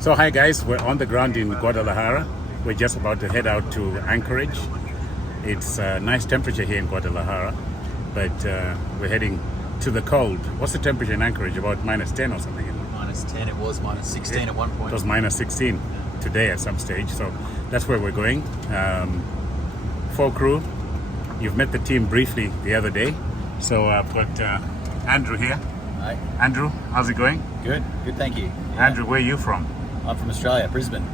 So hi guys, we're on the ground in Guadalajara. We're just about to head out to Anchorage. It's a nice temperature here in Guadalajara, but we're heading to the cold. What's the temperature in Anchorage? About minus 10 or something? Minus 10, it was minus 16 at one point. It was minus 16 today at some stage, so that's where we're going. Full crew. You've met the team briefly the other day. So I've got Andrew here. Hi. Andrew, how's it going? Good, thank you. Yeah. Andrew, where are you from? I'm from Australia, Brisbane.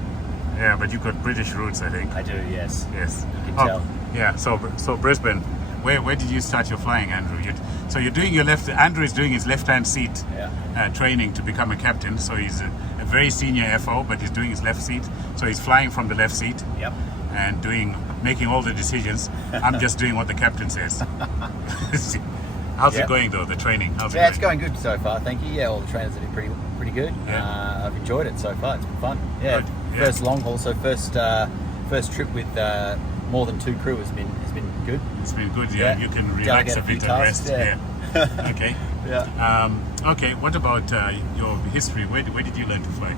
Yeah, but you've got British roots, I think. I do, yes. Yes. You can tell. Yeah, so Brisbane. Where did you start your flying, Andrew? So you're doing your left. Andrew is doing his left-hand seat training to become a captain. So he's a very senior FO, but he's doing his left seat. So he's flying from the left seat. Yep. And making all the decisions. I'm just doing what the captain says. How's it going though? The training? It's going good so far. Thank you. Yeah, all the trainers have been pretty good. Yeah. I've enjoyed it so far. It's been fun. Yeah. Good. First long haul, so first trip with more than two crew has been good. It's been good. Yeah. You can relax a bit and rest. Yeah. Okay. Yeah. Okay. What about your history? Where did you learn to fly?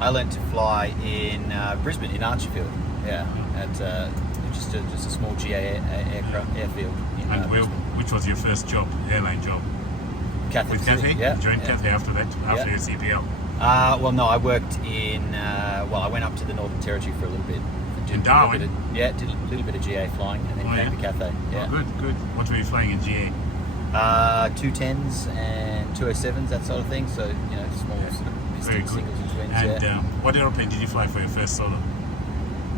I learned to fly in Brisbane, in Archerfield. Yeah. At just a small GA airfield. And which was your first job, airline job? Cathay. With Cathay? Yeah. You joined Cathay after that, after your CPL? Well, no, I worked in. I went up to the Northern Territory for a little bit. In Darwin? Did a little bit of GA flying, and then came to Cathay. Yeah. Oh, good. What were you flying in GA? 210s and 207s, that sort of thing. So small sort of very good. singles and twins. And what aeroplane did you fly for your first solo?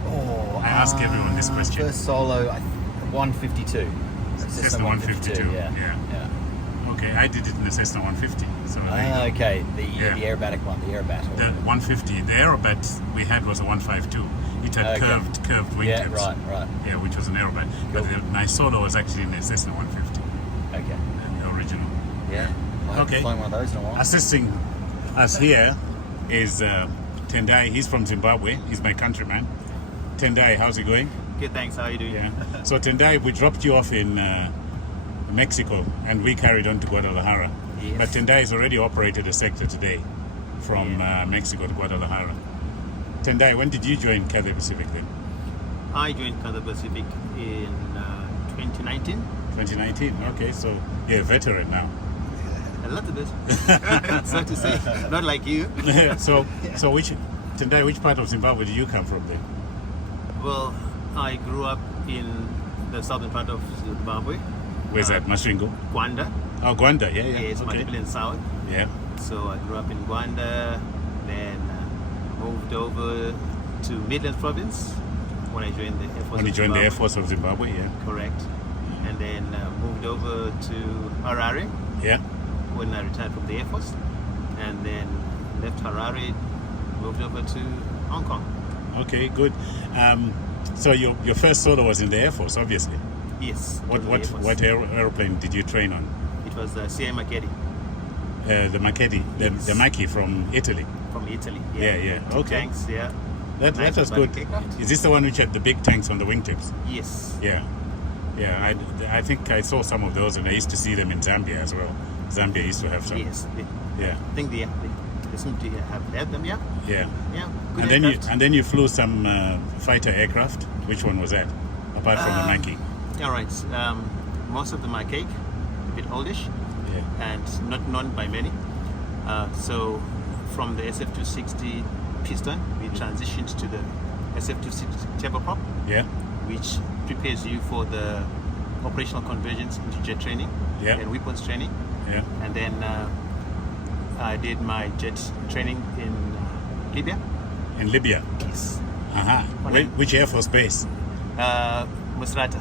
Oh, I ask everyone this question. First solo, 152. Cessna 152. Yeah. Okay, I did it in the Cessna 150. So okay, the aerobatic one, the Aerobat. The 150, the Aerobat we had was a 152. It had curved wingtips. Yeah, right. Yeah, which was an Aerobat. Cool. But my solo was actually in the Cessna 150. Okay. The original. Yeah. I haven't flown one of those in a while. Assisting us here is Tendai. He's from Zimbabwe. He's my countryman. Tendai, how's it going? Good, thanks. How are you doing? Yeah. So Tendai, we dropped you off in Mexico, and we carried on to Guadalajara. Yes. But Tendai has already operated a sector today from Mexico to Guadalajara. Tendai, when did you join Cathay Pacific then? I joined Cathay Pacific in 2019. 2019. Okay, so you're a veteran now. A little bit, so to say. Not like you. So Tendai, which part of Zimbabwe did you come from then? Well, I grew up in the southern part of Zimbabwe. Where's that? Masvingo? Gwanda. Oh, Gwanda, yeah. It's okay. in south. Yeah. So I grew up in Gwanda, then moved over to Midlands Province when I joined the Air Force. When you joined the Air Force of Zimbabwe, yeah. Correct. And then moved over to Harare. Yeah. When I retired from the Air Force. And then left Harare, moved over to Hong Kong. Okay, good. So your first solo was in the Air Force, obviously. Yes. What aeroplane did you train on? It was the CI Macchetti. The Macchetti, the Macchi from Italy. From Italy. Yeah. Okay. Tanks, yeah. That was good. Is this the one which had the big tanks on the wingtips? Yes. Yeah. I think I saw some of those, and I used to see them in Zambia as well. Zambia used to have some. Yes. Yeah. I think they seem to have had them. Yeah. Yeah. Yeah. Good And then you flew some fighter aircraft. Which one was that? Apart from the Macchi. All right. Most of them are cake, a bit oldish, and not known by many. So from the SF260 piston, we transitioned to the SF260 turboprop, which prepares you for the operational conversions into jet training and weapons training. Yeah. And then I did my jet training in Libya. In Libya? Yes. Which Air Force base? Musrata.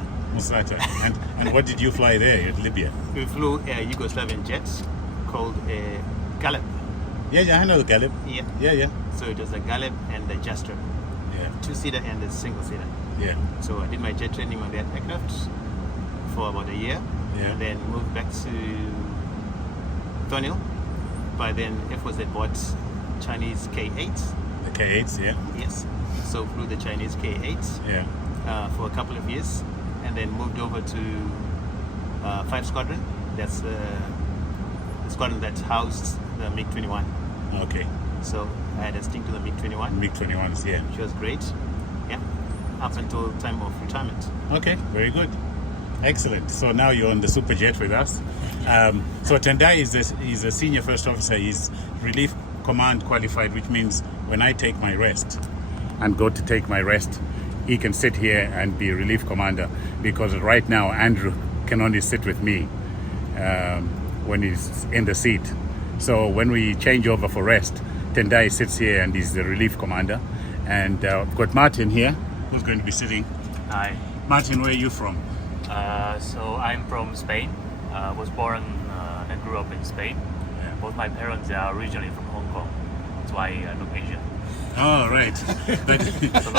And what did you fly there at Libya? We flew a Yugoslavian jet called a Galeb. Yeah, I know the Galeb. Yeah. So it was a Galeb and a Jastra. Yeah. 2-seater and a single-seater. Yeah. So I did my jet training on that aircraft for about a year. Yeah. And then moved back to Thornhill. By then, Air Force had bought Chinese K-8s. The K-8s, yeah. Yes. So flew the Chinese K-8s. Yeah. For a couple of years, and then moved over to 5 Squadron. That's the squadron that housed the MiG-21. Okay. So I had a stint to the MiG-21, MiG-21s, yeah. which was great. Yeah, up until time of retirement. Okay, very good. Excellent. So now you're on the Superjet with us. So Tendai is a senior first officer. He's relief command qualified, which means when I take my rest and go to take my rest, he can sit here and be relief commander, because right now Andrew can only sit with me when he's in the seat. So when we change over for rest, Tendai sits here and he's the relief commander. And I've got Martin here, who's going to be sitting. Hi. Martin, where are you from? So I'm from Spain. Was born and grew up in Spain. Yeah. Both my parents are originally from Hong Kong. That's why I look Asian. Oh, right. But,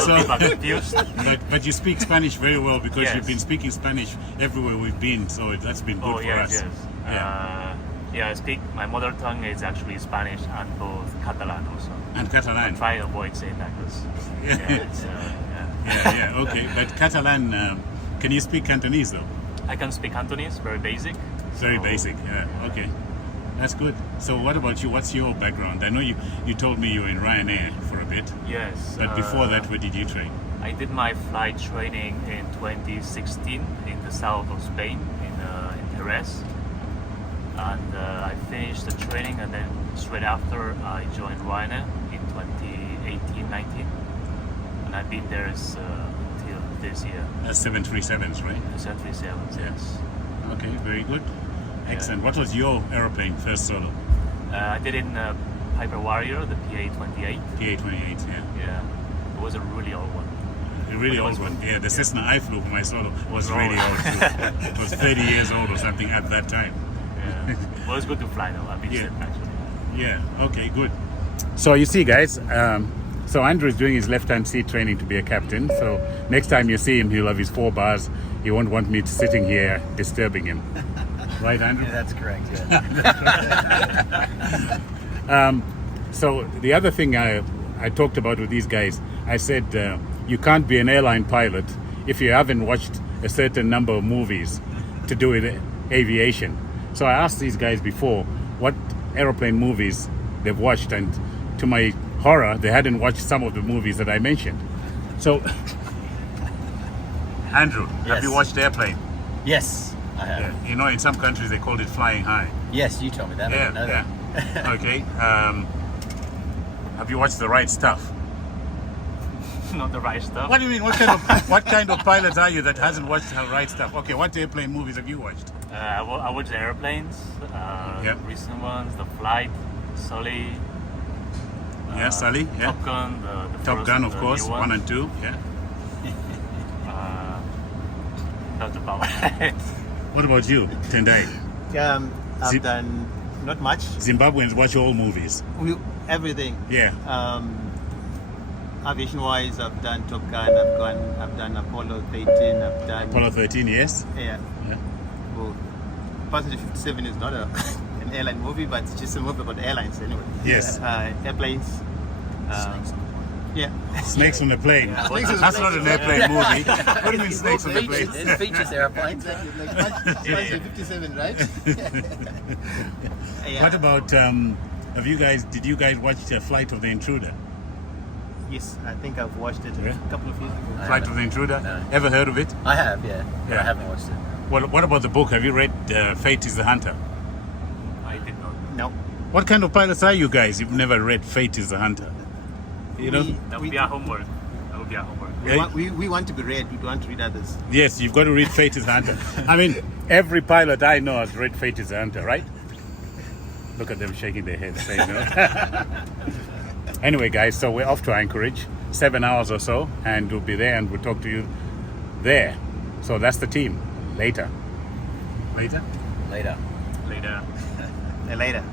So a lot of people are confused. but you speak Spanish very well, because Yes. you've been speaking Spanish everywhere we've been, so that's been good Oh for yes, us. yes. Yeah. I speak. My mother tongue is actually Spanish and both Catalan also. And Catalan. Try to avoid saying that because Yeah, okay. But Catalan, can you speak Cantonese though? I can speak Cantonese, very basic. Very So, basic, yeah. Okay. That's good. So what about you? What's your background? I know you told me you were in Ryanair for a bit, Yes. but before that, where did you train? I did my flight training in 2016 in the south of Spain, in Jerez. And I finished the training, and then straight after I joined Ryanair in 2018-19. And I've been there till this year, That's 737s, right? the 737s, yes. Okay, very good. Excellent. What was your aeroplane first solo? I did it in Piper Warrior, the PA-28. PA-28, yeah. Yeah, it was a really old one. A really But it old was one. good. Yeah, the Cessna I flew for my solo was old. really old too. It was 30 years old or something at that time. Yeah, well, it's good to fly though. I've been Yeah. sick actually. Yeah, okay, good. So you see, guys, so Andrew is doing his left-hand seat training to be a captain. So next time you see him, he'll have his 4 bars. He won't want me sitting here disturbing him. Right, Andrew? Yeah, that's correct. Yeah. So the other thing I talked about with these guys, I said you can't be an airline pilot if you haven't watched a certain number of movies to do with aviation. So I asked these guys before what aeroplane movies they've watched, and to my horror, they hadn't watched some of the movies that I mentioned. So, Andrew, have Yes. you watched Airplane? Yes, I have. Yeah. You know, in some countries they called it Flying High. Yes, you told me that. I didn't know that. Okay. Have you watched The Right Stuff? Not the right stuff. What do you mean? What kind of pilot are you that hasn't watched The Right Stuff? Okay, what airplane movies have you watched? I watch the airplanes, Yeah. recent ones, The Flight, Sully, Yeah, Sully. Yeah. Top Gun, the Top first Gun, and of the course, new 1 and 2. Yeah. That's about it. What about you, Tendai? I've Zip- done not much. Zimbabweans watch all movies. Everything. Yeah. Aviation wise, I've done Top Gun. I've done Apollo 13. I've done Apollo 13, yes. Yeah. Yeah. Well, Passenger 57 is not an airline movie, but it's just a movie about airlines anyway. Yes. Airplanes. Yeah. Snakes on the plane. Yeah. That's not an airplane movie. What do you mean snakes on the plane? It features airplanes. Passenger 57, right? Yeah. What about did you guys watch Flight of the Intruder? Yes, I think I've watched it Yeah. a couple of years ago. Flight of the Intruder? No. Ever heard of it? I have, yeah. But Yeah. I haven't watched it. Well, what about the book? Have you read Fate is the Hunter? I did not. No. What kind of pilots are you guys? You've never read Fate is the Hunter. You know? That would be our homework. That would be our homework. Yeah. We want to be read. We don't want to read others. Yes, you've got to read Fate is the Hunter. I mean, every pilot I know has read Fate is the Hunter, right? Look at them shaking their heads saying no. Anyway, guys, so we're off to Anchorage, 7 hours or so, and we'll be there and we'll talk to you there. So that's the team. Later. Later? Later. Later. Later.